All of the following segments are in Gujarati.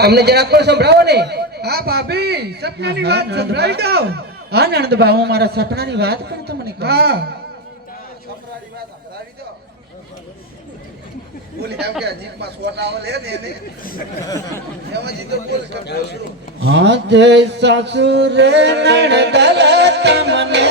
અમને જરાક પણ સંભળાવો ને હા ભાભી સપનાની વાત સંભળાવી દો. હા નણંદબા હું મારા સપનાની વાત પણ તમને કહું. હા. સપનાની વાત સંભળાવી દો સોટ આવે લે ને એને. એમાં જીતો બોલ કરતો છું હા જય સાસુર નણદલ તમને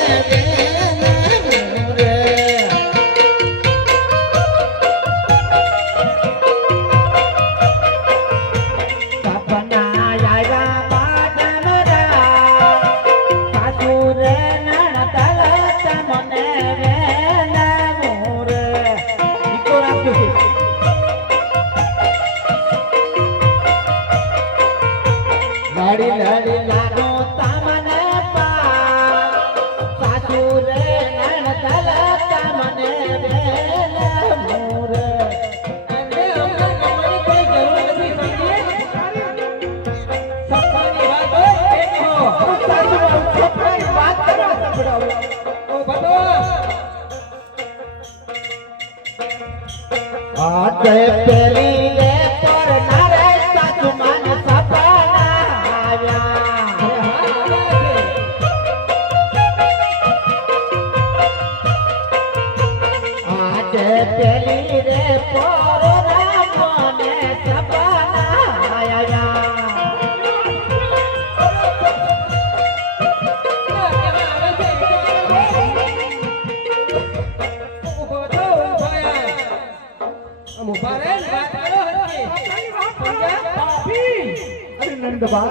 આતે અરે નંદબા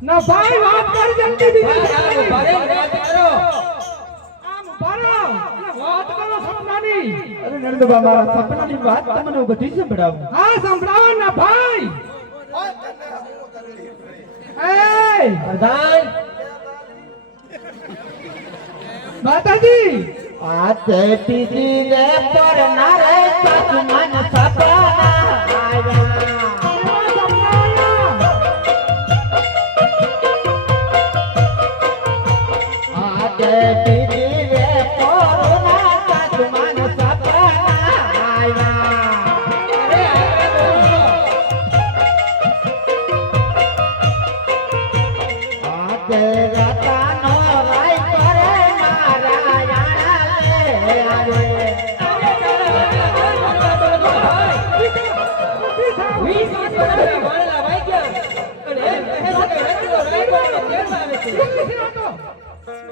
ના ભાઈ વાત કર જલ્દી બીજી. ઊભા રહો અને વાત કરો સપનાની. અરે નંદબા મારા સપનાની વાત તમને બધી સંભળાવો. હા સંભળાવો ના ભાઈ. એ! પ્રધાન માતાજી! આતે પીધી રે પર નારે સાસુ મન સપના આવ્યા. આતે પીધી રે રતાનો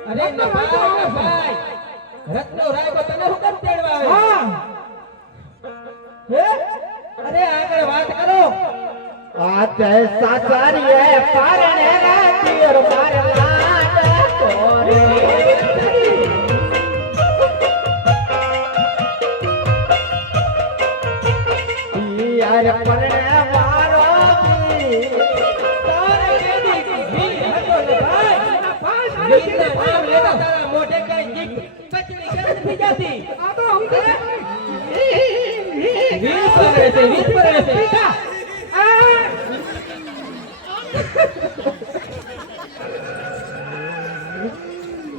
અરે ન ભાઈ રત્નો રાયગો તને હું કેમ તેડવા આવે. હા? હે અરે આગળ વાત કરો. આતે સાચારીએ પારણે તીર ભાઈ વીરના નામ લેતા તારા મોઢે કઈ જીભ કચડી કેમ નથી જાતી આ તો હું તો વીર પરણે છે વીર પરણે છે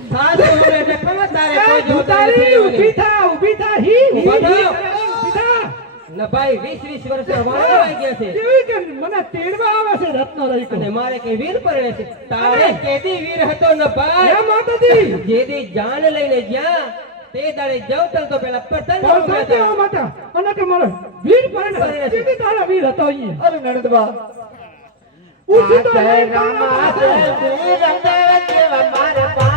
સાસુ હવે એટલે ખબર તારે કોઈ જોતા ઉતારી નથી ઊભી થા ઊભી થા હી હી ઊભા હી થાઓ. કરે, ઊભી થા કેવી મને તેડવા આવે છે રત્નો રહી અને મારે કે વીર પરણે છે? તારે કેદી વીર હતો ન ભાઈ. હે માતાજી? જેદી જાન લઈને જ્યાં તે દાડે જવતલ તો પેલા પતંગ દેવા માટે અને કે મારો વીર પરણે જેદી તારા વીર હતો અહીંયા? અરે નણદબા. ઉછી તો આતે લઈ રામા. વીર દેવ દેવ માર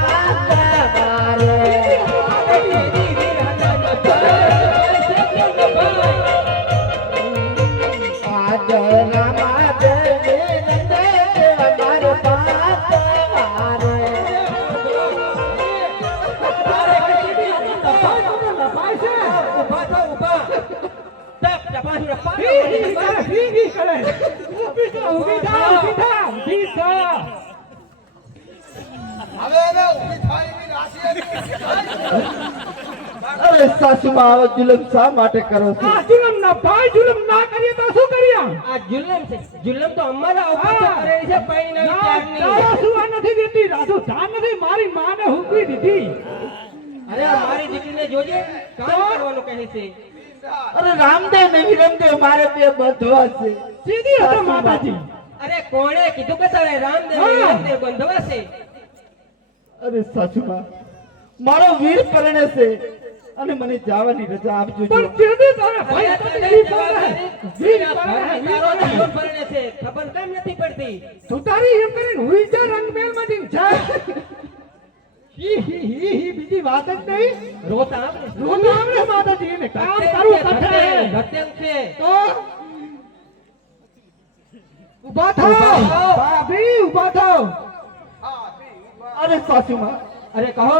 સાસુમાં આવો જુલમ શા માટે કરો છો? આ જુલમ ના ભાઈ જુલમ ના કરીએ તો શું કરીએ આ જુલમ છે. જુલમ તો અમારા ઉપર કરે છે પૈણી ના, ત્યારની. તારા સુવા નથી દેતી રાજુ ધા નથી મારી માને હુકવી દીધી. અરે મારી દીકરીને જોજે કામ કરવાનું કહે છે. અરે રામદેવ ને વિરમદેવ મારે બે બંધવા છે. સીધી હતો માતાજી. અરે કોણે કીધું કે તારે રામદેવ હા. બંધવા છે? અરે સાચુમાં મારો વીર પરણે છે. અને મને જવાની રજા આપજો. પણ સીધી તારા ભાઈ અરે હતા તે તને વીર જવાબદારી પરણે. વીર એના પરણે, વીર ઘરની તારો જીવ પરણે. છે ખબર કેમ નથી પડતી? તું તારી એમ કરીને હુઈ જા રંગમેલમાંથી જા હી હી હી હી બીજી વાત જ નહીં. રોતા આપણે રોજ આવડે માતાજીને કામ તારું કઠે ધત્તેન છે. તો ઊભા થાઓ. ભાભી ઊભા થાઓ. અરે સાસુમાં અરે કહો.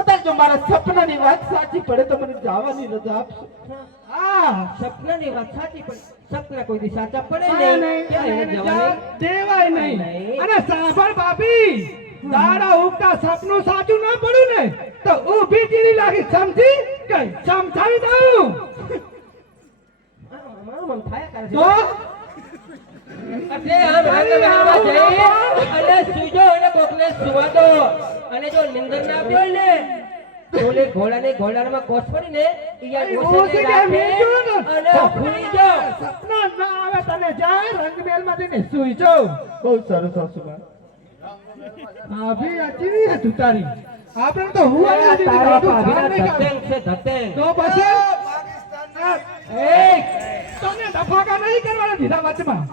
કદાચ જો મારા સપનાની વાત સાચી પડે તો મને જવાની રજા આપશો. હા સપનાની વાત સાચી પડે સપના કોઈ દી સાચા પડે નહીં. દેવાય નહીં. અને સાંભળ બાપી તારા ઉગતા સપનું સાચું ના પડ્યું ને તો ઊભી તીરી લાગી સમજી કઈ સમજાવી દઉં. તો એટલે આમ રંગમહેલમાં જઈ અને સુજો અને કોકને સુવા દો. અને જો નિંદર ના આપ્યો ને ઘોડા ને ઘોડા માં કોસ પડી ને આ ને. અને ભૂલી જાઓ. સપના ના આવે તને જાય રંગમેલમાં જઈને સૂઈ જાઓ બહુ સારું સાસુમાં ભાભી અચીવી હતું તારી. આપણે તો હું આ તારા ભાભીના ધત્તેન છે ધત્તેન. તો પછી? પાકિસ્તાન એ તમને નહીં કરવાના દીધા વચમાં.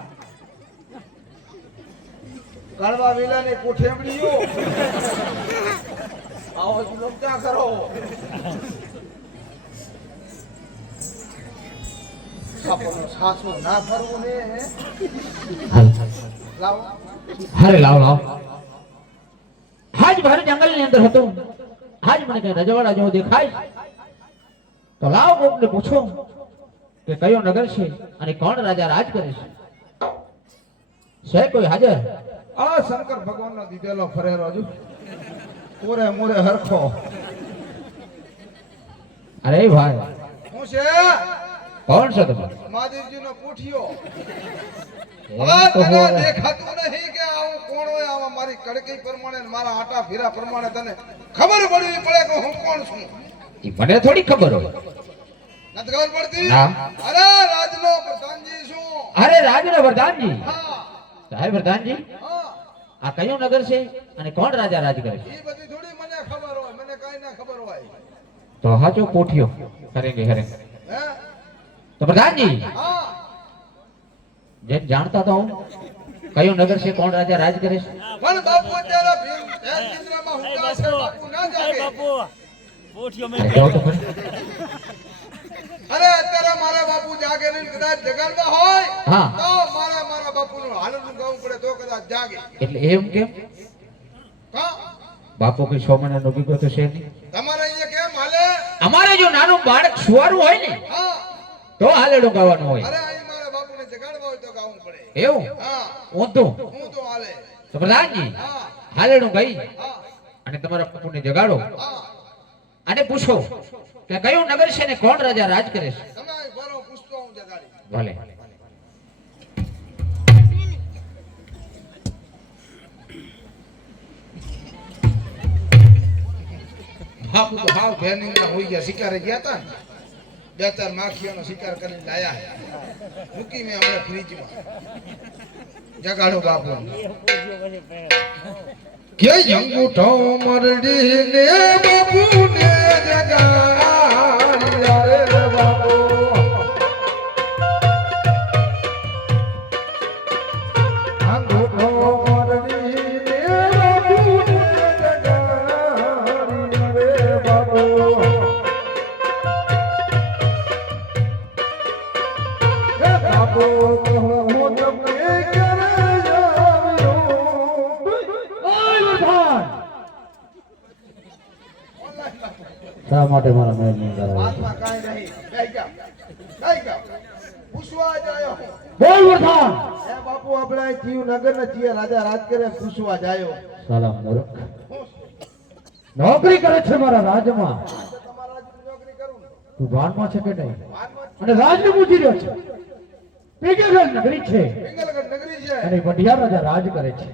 કડવા વિલાની કોઠેમડીઓ. આવો જ લોક ક્યાં કરો. સાપોનો સાસુ ના ફરવું ને લાવો. અરે લાવો લાવો. હાજ ભારે જંગલની અંદર હતો. હાજ મને કઈ રજવાડા જેવો દેખાય. તો લાવ કોકને પૂછો કે કયો નગર છે અને કોણ રાજા રાજ કરે છે. છે કોઈ હાજર? આ શંકર ભગવાનનો દીધેલો ફરેલો જો. કોરે મોરે હરખો. અરે ભાઈ. હું છે? કોણ છો તમે? મહાદેવજીનો પૂઠિયો એમ હવે તો તને હોય. દેખાતું નહીં કે આવું કોણ હોય આવા મારી કડકી પ્રમાણે મારા આટા ફીરા પ્રમાણે તને ખબર પડવી પડે કે હું કોણ છું? મને થોડી ખબર હોય. નથી ખબર પડતી? અરે રાજનો પ્રધાનજી શું અરે રાજનો પ્રધાનજી હા. સાહેબ પ્રધાનજી. આ કયો નગર છે અને કોણ રાજા રાજ કરે છે? એ બધી થોડી મને ખબર હોય મને કઈ ના ખબર હોય. તો હાચો કોઠિયો. કરેંગે કરેંગે. હે? તો પ્રધાનજી જે જેમ જાણતા તો હું કયું નગર છે કોણ રાજા રાજ કરે છે? પણ બાપુ અત્યારે ભીમ ધ્યાન કેન્દ્રમાં હુંકા છે બાપુ. ના જાગે. બાપુ. કોઠિયો ખરી. અરે અત્યારે મારા બાપુ જાગે નહીં કદાચ જગાડવા હોય હા. તો મારા મારા બાપુનું હાલનું ગાવું પડે તો કદાચ જાગે. એટલે એમ કેમ? બાપુ બાપો કઈ સો મહિનાનો ભીગો તો છે નહીં. તમારે અહીંયા કેમ હાલે? અમારે જો નાનું બાળક સુવારું હોય ને તો હાલેડો ગાવાનું હોય. અરે અહીં મારા બાપુને જગાડવા હોય તો ગાવું પડે. એવું? હા. હું તો? હાલે. તો પ્રધાનજી હાલેડું ગઈ અને તમારા બાપુને જગાડો? હા. અને પૂછો કે કયું નગર છે ને કોણ રાજા રાજ કરે છે? ભલે. બાપુ તો હાવ ભેની ના હોઈ ગયા શિકારે ગયા હતા ને? બે ચાર માખીઓનો શિકાર કરીને લાયા મૂકી મેં હમણાં ફ્રીજમાં જગાડો બાપુ કે અંગૂઠો મરડીને બાપુને જગા બાપુ. કઈ ગયા પૂછવા જાયો. હું. બોલ વરદાન એ બાપુ આપણે જીવ નગર ને જીએ રાજા રાજ કરે પૂછવા જાયો. સાલા મૂર્ખ. નોકરી કરે છે મારા રાજમાં. તો વાનમાં છે કે નહીં? અને રાજને પૂછી રહ્યો છે. પીગેગઢ નગરી છે. પિંગલગઢ નગરી છે. અને વઢિયાર રાજા રાજ કરે છે.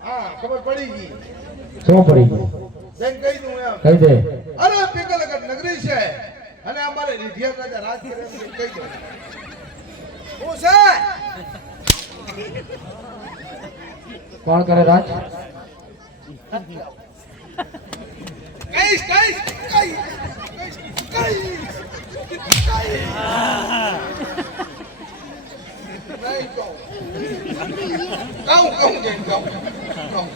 હા ખબર પડી ગઈ. શું પડી ગયું બેન કહી દઉં એમ. કહી દે. અરે પિંગલગઢ નગરી છે. અને અમારે રીઢિયા રાજા રાજ કરે એમ કહી દઉં હું છે? કોણ કરે રાજ? કઈશ કઈશ કઈશ કઈશ કઈશ કહું. કહું કહું. કહું.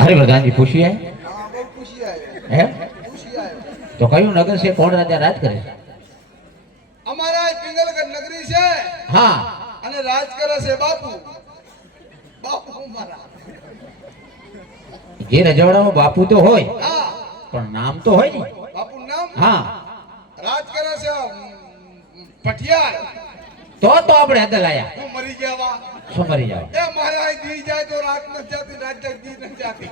અરે હા ખુશી આવી હે તો કયું નગર છે? કોણ રાજા રાજ કરે છે? અમારા પિંગલગઢ નગરી છે. હા. અને રાજ કરે છે બાપુ. બાપુ મારા જે રજવાડામાં બાપુ તો હોય પણ નામ તો હોય ને. બાપુ નામ? હા. રાજ કરે છે પઠિયાર. તો તો આપણે હાથે લાયા. હું મરી ગયા શું મરી જાવ એ મારે દી જાય તો રાત ન જાતી રાત તક દી ન જાતી.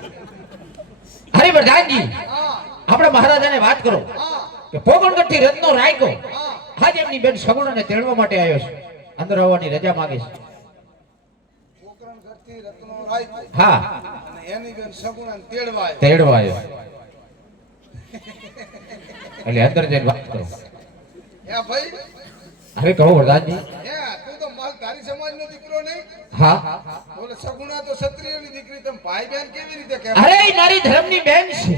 હરે પ્રધાનજી આપણે મહારાજાને વાત કરો. કે પોગણગઢથી રત્નો રાયકો આજ એમની બેન સગુણાને તેડવા માટે આવ્યો છે. અંદર આવવાની રજા માંગે છે. હા. એની બેન સગુણાને તેડવાય તેડવા આવ્યો. એટલે અંદર જઈને વાત કરો. હે ભાઈ હવે કહો વરદાનજી. તું તો માલ તારી સમાજનો દીકરો નહીં? હા. બોલે સગુણા તો ક્ષત્રિયની દીકરી તમે ભાઈ બહેન કેવી રીતે કહેવાય અરે મારી ધર્મની બહેન છે.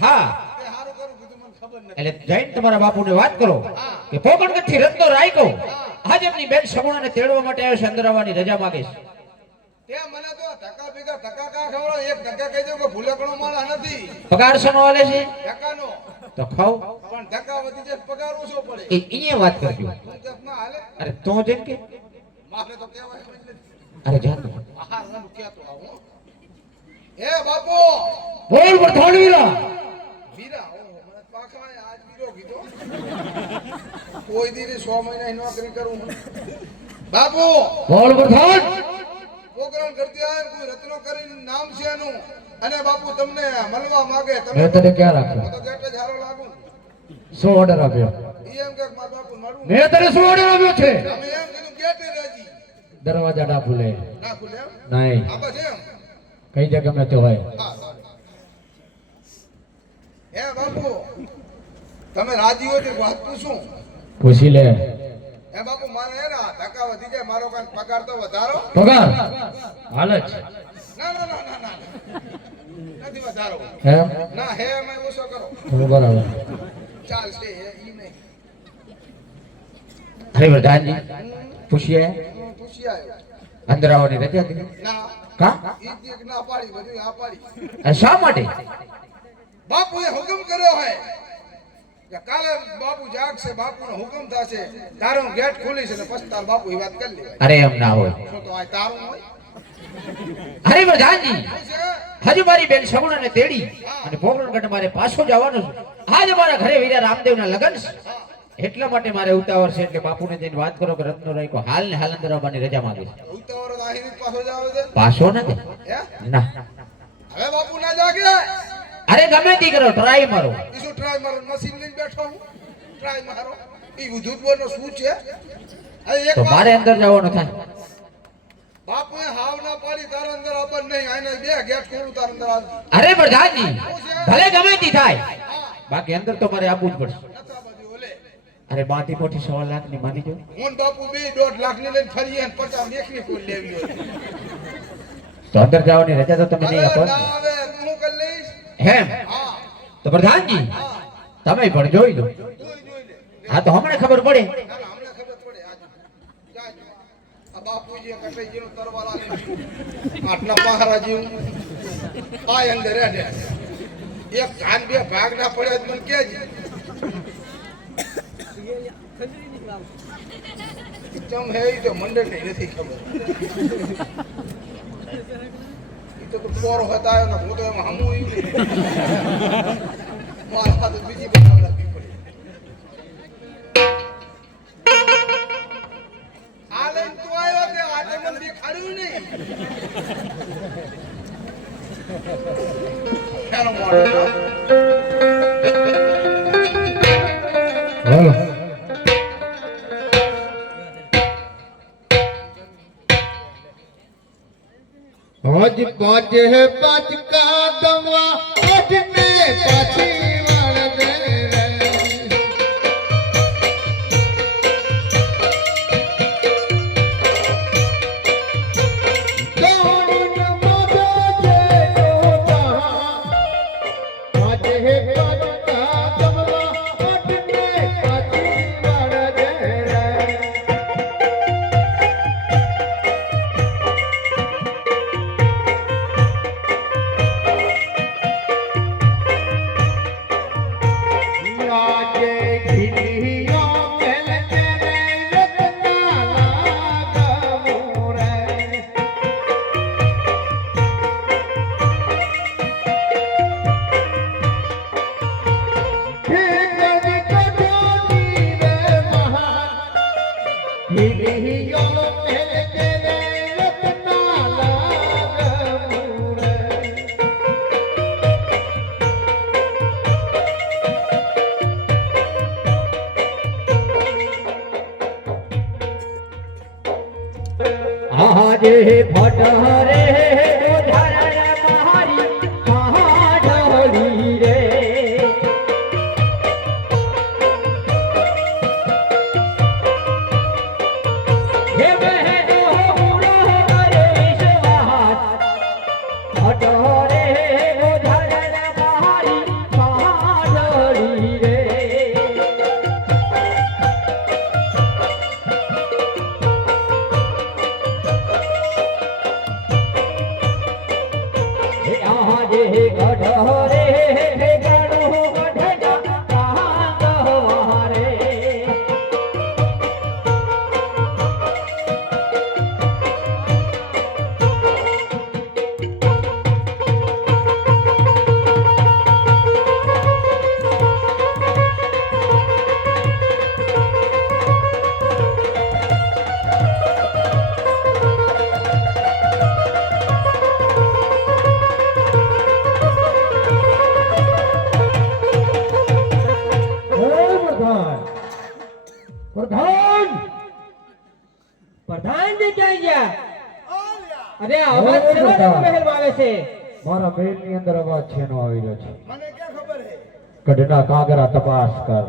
હા. એટલે જૈન તમારા બાપુને વાત કરો. કે પોકણગઢથી રત્નો રાયકો આજ એમની બેન સગુણાને તેડવા માટે આવ્યો છે અંદર આવવાની રજા માંગે છે. તે મને તો ધક્કા ભેગા ધક્કા કા ખવડો એક ધક્કા કહી દઉં કે ભૂલકણો માળા નથી. પગાર આલે છે? ધક્કાનો. તો ખાવ પણ ધક્કા વધી જાય પગાર ઓછો પડે. એ અહીંયા વાત કરજો. ના અરે તો જેમ કે. મારે તો કહેવાય અરે જા તો. આહાર હું કહેતો આવું એ બાપુ! બોલ વરથાણવીરા વીરા ઓ મને પાખાય આજ વીરો કીધો. કોઈ દીની સો મહિના નોકરી કરું બાપુ! બોલ વરથાણ પ્રોગ્રામ કરતી આય કોઈ રત્નો કરીને નામ છે એનું. અને બાપુ તમને મળવા માંગે તમે તને ક્યાં રાખ્યો તો ગેટ જ હારો લાગુ. શું ઓર્ડર આપ્યો? એમ કે મારા બાપુ મળું મેં તને શું ઓર્ડર આપ્યો છે? અમે એમ કીધું ગેટે રાજી દરવાજા ના ખુલે. ના ખુલે નહીં. આ બસ એમ. કઈ જગ્યા ગમે તે હોય. હા. બાપુ તમે રાજી હો તો વાત પૂછું. પૂછી લે. એ બાપુ મારે હે ને ધક્કા વધી જાય મારો કાંઈક પગાર તો વધારો? પગાર? હાલ જ. વધારો. ના હે એમાં ઓછો કરો. તો બરાબર ચાલશે હે ઈ નહીં. હરે પ્રધાનજી પૂછીએ? પૂછી આવ્યો. અંદર આવવાની રજા દીધી ના. કા? ઈ ના પાડી બધું આ પાડી. શા માટે? બાપુએ હુકમ કર્યો હે. કે કાલે બાપુ જાગશે બાપુનો હુકમ થશે. તારો ગેટ ખુલીશ અને પછી તાર બાપુ એ વાત કરી લે અરે એમ ના હોય. શું તો આ તારું હોય? હરે પ્રધાનજી હજુ મારી બેન સગુણાને તેડી અને પોકરણગઢ મારે પાછો જવાનું છે. આજ મારા ઘરે વીરા રામદેવના લગ્ન છે. એટલા માટે મારે ઉતાવળ છે એટલે બાપુને જઈને વાત કરો કે રત્નો રાયકો હાલ ને હાલ અંદર આવવાની રજા માંગે છે. પાછો નથી ના હવે બાપુ ના જાગે? અરે ગમે તી કરો ટ્રાય મારો. શું ટ્રાય મારો મશીન લઈને બેઠો હું. ટ્રાય મારો. ઈ ઉધુત બોલનો શું છે? તો મારે અંદર જવાનું થાય. બાપુએ હાવ ના પાડી તાર અંદર આબર નહીં. આને બે ગેટ ખોલું તાર અંદર આવજી અરે પ્રધાનજી ભલે ગમે તી થાય. બાકી અંદર તો મારે આપવું જ પડશે. અરે બાટી પોટી સવા લાખની માની જો હું બાપુ બે દોઢ લાખની લઈને ફરી ને પચાસ એકની ફૂલ લેવી હોય. તો અંદર જવાની રજા તો તમે નહીં આપો હું કરી લઈશ? હેમ. હા. તો પ્રધાનજી તમે પણ જોઈ લો. હા તો હમણાં ખબર પડે. બાપુજી કટાઈજીનો તરવાર આલે આટલા મહારાજી આ અંદર એક કાન બે ભાગ ના પડ્યા મને કેજે ચમ હે તો મંડળ ને નથી ખબર. તો હતા હું તો એમાં હમું. મારા બીજી બનાવ હજી આજે ભટરે મારા ની અંદર અવાજ છે નો આવી રહ્યો છે. મને કે ખબર હે કઢના કાગરા તપાસ કર.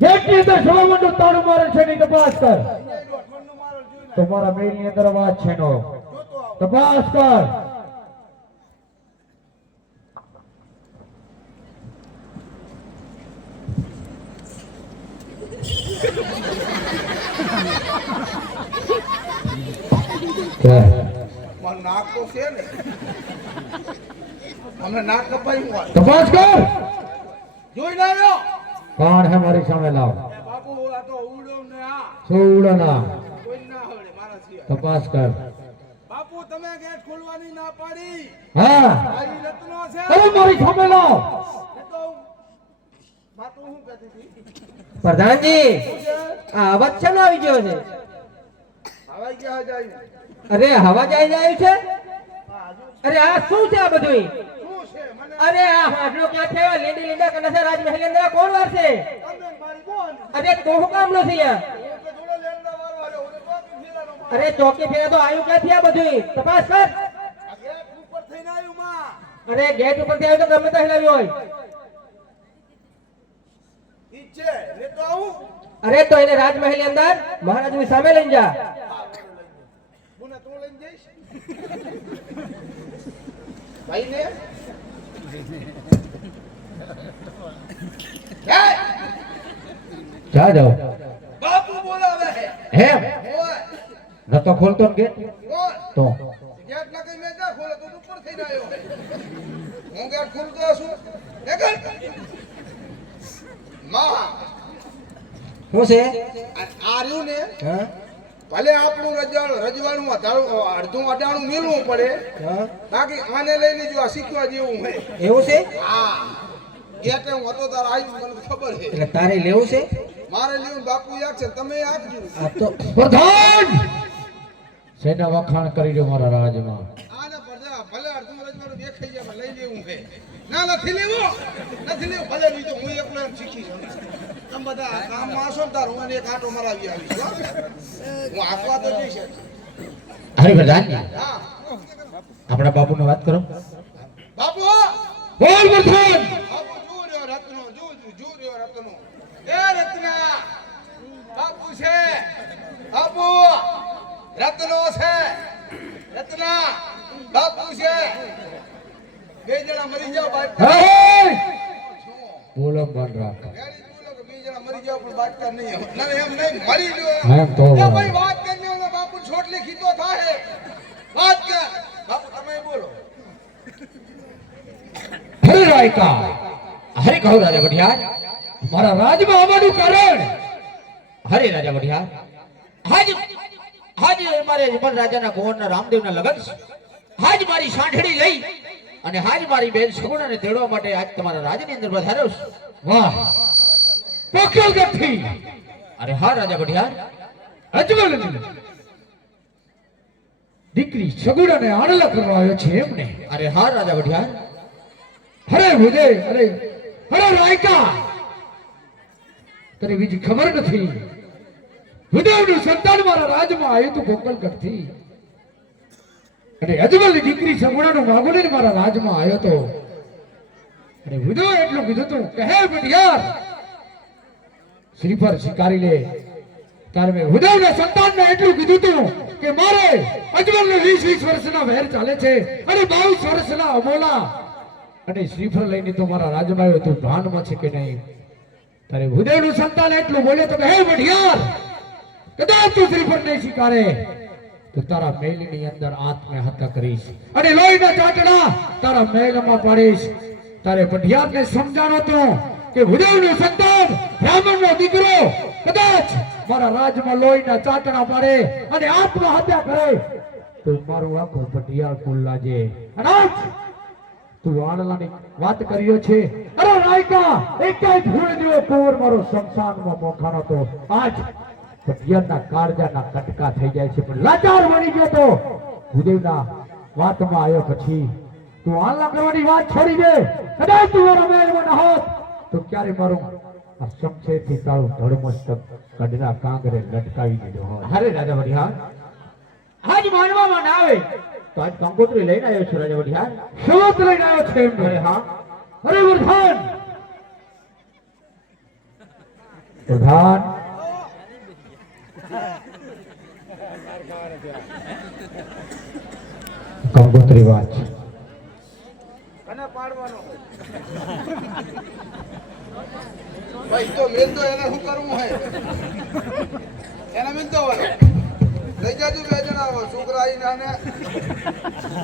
જેટલી તો સવામંડળ તાળું મારે છે ની તપાસ કર. અહીંયા જો અઠવાડિયું મારો જોઈને તો મારા મેલની અંદર અવાજ છે નો તપાસ કર. કે મારું નાક તો છે ને. અમને નાક કપાયું તપાસ કર. જોઈ ના આવ્યો કોણ હે મારી સામે લાવ? બાપુ આ તો ઉડો ને આ. સોવડના કોઈ ના આવડે મારા સિવાય. તપાસ કર. બાપુ તમે ગેટ ખોલવાની ના પાડી. હા. મારી રત્નો છે. અરે મારી સામે લાવ. તો બાપુ હું કહેતી હતી. પ્રધાનજી આ અવાજ શેનો આવી ગયો છે? અરે હવા જાય જાય છે? અરે આ શું છે આ બધું અરે આ હાડલો ક્યાં થયો લીંડી લીંડા કનસે રાજમહેલ અંદર કોણ વાર છે? અરે તો હું કામ નો છે અરે ચોકી ફેરા તો આવ્યું ક્યાંથી આ બધું તપાસ કર. અરે ગેટ ઉપરથી આવ્યું તો ગમે તો હલાવ્યું હોય. ઈ છે લે તો આવું. અરે તો એને રાજમહેલની અંદર મહારાજની સામે લઈને જા. ને જા જાઓ. બાપુ હે નતો ખોલતો ને તો ગેટ? લગાઈ મેં જા ખોલે થઈ આવ્યો હું ગેટ ખોલતો દેખલમાં શું છે? આ રહ્યું ને? ભલે આપણું રજવાડું રજવાડું અડધું અડાણું મેળવું પડે. બાકી આને લઈને જો આ શીખવા જેવું હોય. એવું છે? હા. ગેટે હું હતો તાર મને ખબર છે. એટલે તારે લેવું છે? મારે લેવું બાપુ યાદ છે તમે આપજો. આ તો પ્રધાન! સેના વખાણ કરી દો મારા રાજમાં. આને પડદા ભલે અડધું રજવાડું દેખાઈ જાય લઈ લેવું છે. ના નથી લેવું. નથી લેવું. ભલે બીજો હું એકલો શીખી છું તમે બધા કામમાં હશો ને તાર હું એને એક આટો મરાવી આવીશ હું. આપવા તો જઈશ જ. હરિભરદાનજી હા. આપણા બાપુને વાત કરો. બાપુ! બોલ વર્ધન બાપુ જુ રહ્યો રત્નો જુ જુ જુ રહ્યો રત્નો. એ રત્ના બાપુ છે. બાપુ રત્નો છે. રત્ના બાપુ છે. બે જણા મરી જાવ બોલો બંધ રાખ નહીં. ના એમ નહીં મરી લ્યો. એમ તો ભાઈ વાત કરીને ઓલો બાપુ છોટલી ખીતો થાય વાત કર. બાપુ તમે બોલો. હરે રાયકા હરે કહો રાજા વઢિયાર મારા રાજમાં આવવાનું કારણ. હરે રાજા વઢિયાર આજ આજ મારે યમન રાજાના કુંવરના રામદેવના લગન હાજ મારી સાંઠળી લઈ અને હાજ મારી બેન સગુણાને તેડવા માટે આજ તમારા રાજની અંદર વધાર્યો વાહ. પકડ ગઠ્ઠી અરે હા રાજા વઢિયાર અજમલ દીકરી સગુણાને આણલા કરવા આવ્યો છે એમને અરે હા રાજા વઢિયાર અરે વિજય અરે અરે રાયકા તને બીજી ખબર નથી વિદેવનું સંતાન મારા રાજમાં આવ્યું તું ગોકળગઢથી અને અજમલની દીકરી સગુણાનો માગો લઈને મારા રાજમાં આવ્યો તો અને વિદો એટલું કીધું તું કહે બધી બઢિયાર શ્રીફળ સ્વીકારી લે. ત્યારે મેં ઉદયના સંતાનને એટલું કીધું હતું કે મારે અજમલને વીસ વીસ વર્ષના વહેર ચાલે છે અને બાવીસ વર્ષના અમોલા. અને શ્રીફળ લઈને તો મારા રાજમાં તું ભાનમાં છે કે નહીં? તારે ઉદયનું સંતાન એટલું બોલે તો હે બઢિયાર કદાચ તું શ્રીફળ નહીં સ્વીકારે તો તારા મહેલની અંદર આત્મહત્યા કરીશ અને લોહીના ચાટડા તારા મહેલમાં પાડીશ. તારે બઢિયારને સમજાણો તો કે ઉદયનું સંતાન મારા રાજમાં લોહીના ચાટણા પાડે અને આત્મહત્યા કરે. તો મારો આખો પટિયાળ કુલ લાજે તું આણલાની વાત કર્યો છે. અરે રાયકા જ ભૂલ જેવો કોર મારો સંસારમાં મોખાનો તો આજ ભટિયાના કાળજાના કટકા થઈ જાય છે. પણ લાચાર બની ગયો તો ભૂદેવના વાતમાં આવ્યો પછી તું આણલા કરવાની વાત છોડી દે. કદાચ તું મારો મહેલમાં હોત તો ક્યારે મારું આ શમશેરથી તારું ધડમસ્તક કડના કાંગરે લટકાવી દીધો હોય. અરે રાજા વડિયાર આજ માનવામાં ના આવે. તો આજ કંકોત્રી લઈને આવ્યો છે રાજા વડિયાર શોધ લઈને આવ્યો છે એમ અરે હા. અરે વરદાન. પ્રધાન કંકોત્રી વાત. કને ભાઈ તો એને શું કરવું હે? એને મેલ તો હોય લઈ જાજો બે જણા આવો છોકરા આવીને આને.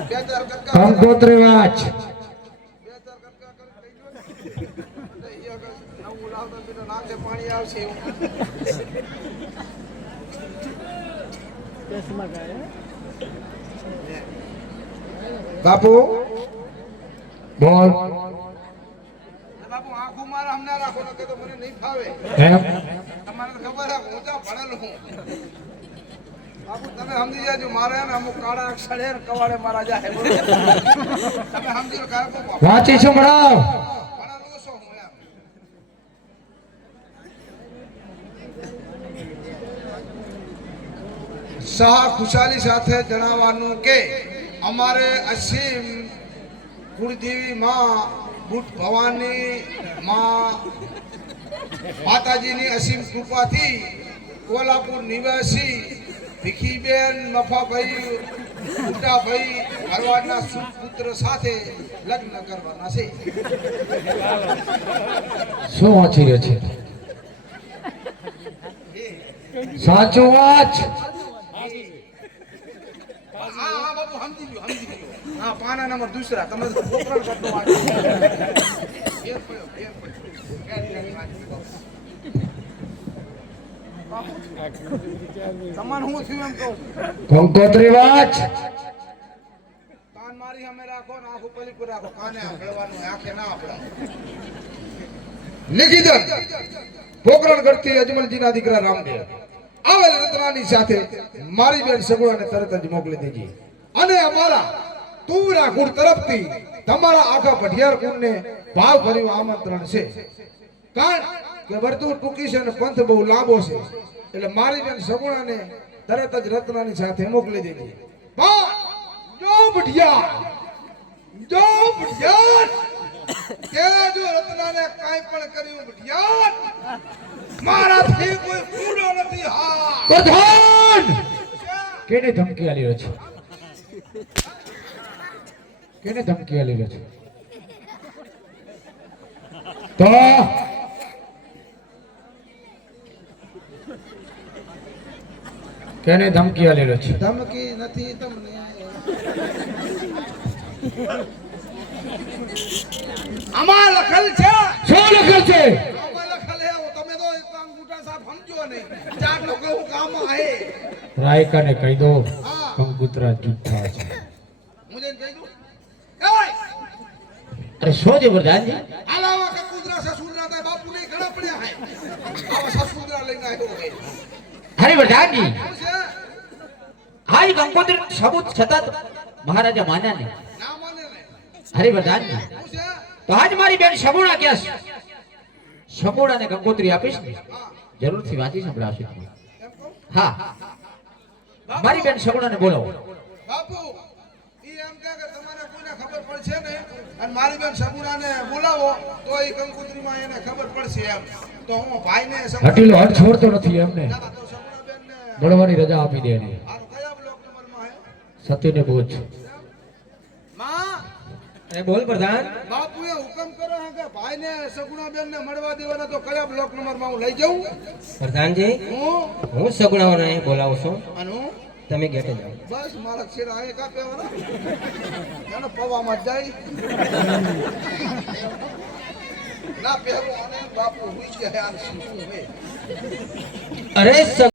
બે ચાર કટકા કંકોત્રી વાચ બે ચાર કટકા કરી લઈ જો નવું લાવતા પેલો નાકે પાણી આવશે એવું. બાપુ બોલ બાપુ આંખું મારા હમણાં રાખો નકર તો મને નહીં ફાવે એમ તમારે તો ખબર છે હું તો ભણેલો હું બાપુ તમે સમજી જાજો મારે અમુક કાળા અક્ષર કવાડે મારા જાય તમે સમજી લો કારણ કે બાપુ. વાંચી સંભળાવ ભણેલો છો હું એમ. શાહ ખુશાલી સાથે જણાવવાનું કે અમારે અસીમ કુળદેવી માં ભવાની માં માતાજીની અસીમ કૃપાથી કોલ્હાપુર નિવાસી ભીખીબેન મફાભાઈ બુટ્ટાભાઈ ભરવાડના સુપુત્ર સાથે લગ્ન કરવાના છે. શું વાંચી રહ્યો છે સાચું વાંચ. હા હા બાપુ સમજી ગયો સમજી ગયો. તમારે હું થયું એમ કહું કંકોત્રી વાચ કાન મારી સામે રાખો ને આંખ ઉપર ઉપર રાખો. કાને આંભળવાનું આંખે ના આંભળાય નિકિતન પોકરણ ગઢથી અજમલજીના દીકરા રામદેવ. આવેલ રત્નાની સાથે મારી બેન સગુણાને તરત જ મોકલી દેજે. અને અમારા તુવરા કુળ તરફથી તમારા આખા પઢિયાર કુળને ભાવ ભર્યું આમંત્રણ છે. કારણ કે વર્તુળ ટૂંકી છે અને પંથ બહુ લાંબો છે. એટલે મારી બેન સગુણાને તરત જ રત્નાની સાથે મોકલી બા જો પઢિયાર જો પઢિયાર કે જો રત્નાને કાંઈ પણ કર્યું પઢિયાર મારાથી કોઈ ફૂડો નથી. હા. પ્રધાન કેને ધમકી આલી છે? કેને ધમકી આલી છે? તો કેને ધમકી આલી રહ્યો છે? ધમકી નથી તમને. આમાં લખેલ છે? શું લખેલ છે? આમાં લખેલ હે તમે તો એક મોટા સાહેબ સમજો નહીં. ચાર લોકો કામ હે રાયકાને કહી દો. એય અરે શું છે પ્રધાનજી? આલાવા કે કુદરા સસુદરા તે બાપુ ને ઘણા પડ્યા હે આવા સસુદરા લઈને આવ્યો હે અરે પ્રધાનજી! આજ કંકોત્રી સબૂત છતાં મહારાજા માન્યા નહીં. ના માને ને. હરે પ્રધાનજી! તો આજ મારી બેન સગુણા ક્યાં છે? સગુણાને ગંગોત્રી આપીશ ને? જરૂરથી વાંચી સંભળાવશે હા. મારી બેન સગુણાને બોલાવો. બાપુ ઈ એમ કે તમારે કોઈને ખબર પડશે ને અને મારી બેન સગુણાને બોલાવો તો એ કંકુત્રીમાં એને ખબર પડશે એમ. તો હું ભાઈને હટીલો હટ છોડતો નથી એમને. ના, તો સગુણા બેનને મળવાની રજા આપી દે એને સત્યને પૂછ અરે બોલ પ્રધાન. બાપુએ હુકમ કર્યો હે કે ભાઈને સગુણા બેનને મળવા દેવાના તો કયા બ્લોક નંબરમાં હું લઈ જાઉં? પ્રધાનજી હું? હું સગુણાઓને બોલાવું છું. અને હું? તમે ગેટે જાઓ. બસ મારા શેર આયે કાપેવાના એનો પવા માં જાય. ના પહેરો અને બાપુ હુઈ ગયા અરે